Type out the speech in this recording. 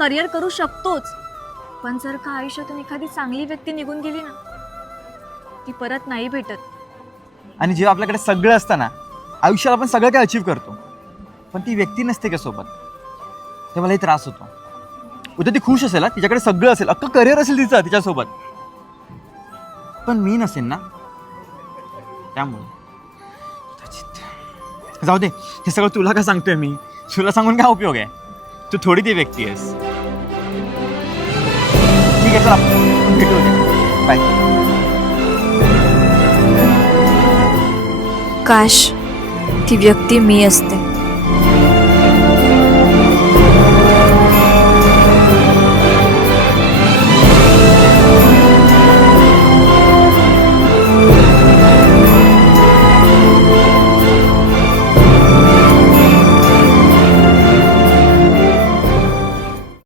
Career करू शकतोच, पण जर का आयुष्यातून एखादी चांगली व्यक्ती निघून गेली ना, ती परत नाही भेटत. आणि जेव्हा आपल्याकडे सगळं असतं ना, आयुष्यात आपण सगळं काही अचीव करतो, पण ती व्यक्ती नसते का सोबत, तेव्हा मलाही त्रास होतो. उद्या ती खुश असेल, तिच्याकडे सगळं असेल, अख्खं करिअर असेल तिचं तिच्यासोबत, पण मी नसेल ना, त्यामुळे जाऊ दे. हे सगळं तुला का सांगतोय मी? तुला सांगून काय उपयोग आहे? तू थोडी ती व्यक्ती आहेस. ठीक आहे, चला भेटू. बाय. काश ती व्यक्ती मी असते.